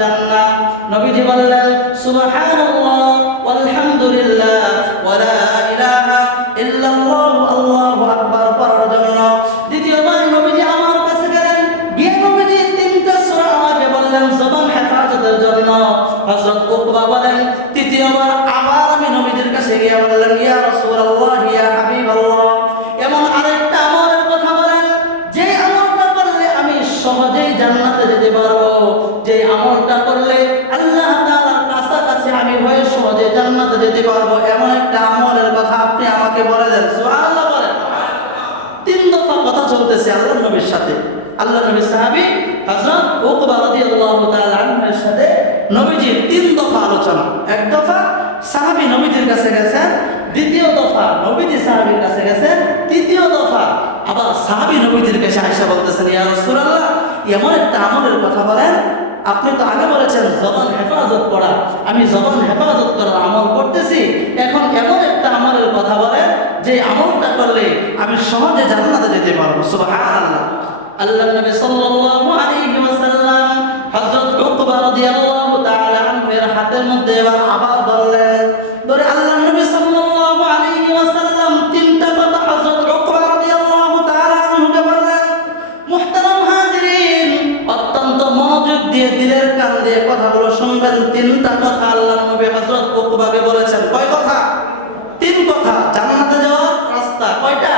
জান্নাহ। নবীজি বললেন সুবহানাল্লাহ ওয়ালহামদুলিল্লাহ ওয়া লা ইলাহা ইল্লাল্লাহ আল্লাহু আকবার পড়ার জন্য। দ্বিতীয়বার নবীজি আমার কাছে গেলেন, গিয়ে নবীজি তিনটা সূরা আমাকে বললেন জবান হেফাজতের জন্য। হযরত উকবা বলেন তৃতীয়বার আবার আমি নবীজির কাছে গিয়ে বললাম ইয়া রাসূলুল্লাহ ইয়া হাবিবাল্লাহ, এমন আরেকটা আমলের কথা বলেন যে আমলটা করলে আমি সহজেই জান্নাতে যেতে পারবো, যে আমলটা করলে আল্লাহ তাআলার কাছাকাছি আমি হয়ে সহজে জান্নাতে যেতে পারবো, এমন একটা আমলের কথা আপনি আমাকে বলে দেন। সুবহানাল্লাহ বলেন। তিন দফা কথা চলতেছে আল্লাহর নবীর সাথে। আল্লাহর নবী সাহাবী হযরত উকবা রাদিয়াল্লাহু তাআলা আনহুর সাথে নবীজির তিন দফা আলোচনা। এক দফা সাহাবী নবীজির কাছে গেছেন, দ্বিতীয় দফা নবীজি সাহাবীর কাছে গেছেন, তৃতীয় দফা আবার সাহাবী নবীজির কাছে আয়েশা বলতেছেন ইয়া রাসূলুল্লাহ এমন একটা আমলের কথা বলেন, আপনি তো আগে বলেছেন জবান হেফাজত করা, আমি জবান হেফাজত করার আমল করতেছি, এখন এমন একটা আমলের কথা বলেন যে আমলটা করলে আমি সহজে জান্নাতে যেতে পারবো। সুবহানাল্লাহ। আল্লাহর নবী সাল্লাল্লাহু আলাইহি ওয়াসাল্লাম হযরত উকবা রাদিয়াল্লাহু তাআলা আনহুর হাতের মধ্যে আবার বললেন, ধরে আল্লাহর নবী সাল্লাল্লাহু আলাইহি ওয়াসাল্লাম তিনটা কথা হযরত উকবা রাদিয়াল্লাহু তাআলা আনহুকে বললেন। মুহতারাম হাজিরিন, অত্যন্ত মনোযোগ দিয়ে দিলের কান দিয়ে কথাগুলো শুনবেন। তিনটা কথা আল্লাহর নবী হযরত উকবাকে বলেছেন। কয় কথা? তিন কথা। জান্নাতে যাওয়ার রাস্তা কয়টা?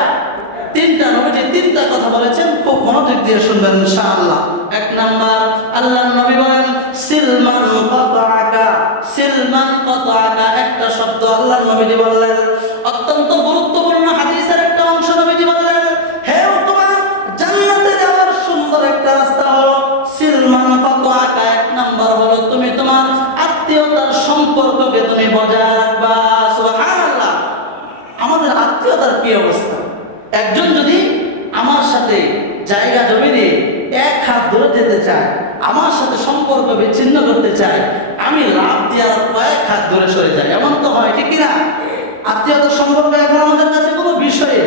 তিনটা। নবীজি তিনটা কথা বলেছেন, খুব মনোযোগ দিয়ে শুনবেন ইনশাআল্লাহ। এক নাম্বার আল্লাহর নবী বলেন সিলমান কাতাআকা, সিলমান কাতাআকা একটা শব্দ আল্লাহর নবীজি বললেন। অত্যন্ত গুরুত্বপূর্ণ হাদিসের একটা অংশ নবীজি বললেন, হে উকবা জান্নাতে যাওয়ার সুন্দর একটা রাস্তা হলো সিলমান কাতাআকা। এক নাম্বার হলো তুমি তোমার আত্মীয়তার সম্পর্ককে তুমি বজায় রাখবা। সুবহানাল্লাহ। আমাদের আত্মীয়তার কি অবস্থা? একজন যদি আমার সাথে জায়গা জমি দিয়ে এক হাত ধরে যেতে চায়, আমার সাথে সম্পর্ক বিচ্ছিন্ন করতে চায়, আমি লাভ দিয়ে আর কয়েক হাত ধরে সরে যাই, এমন তো হয় ঠিক কিনা? আত্মীয়তার সম্পর্ক এখন আমাদের কাছে কোনো বিষয়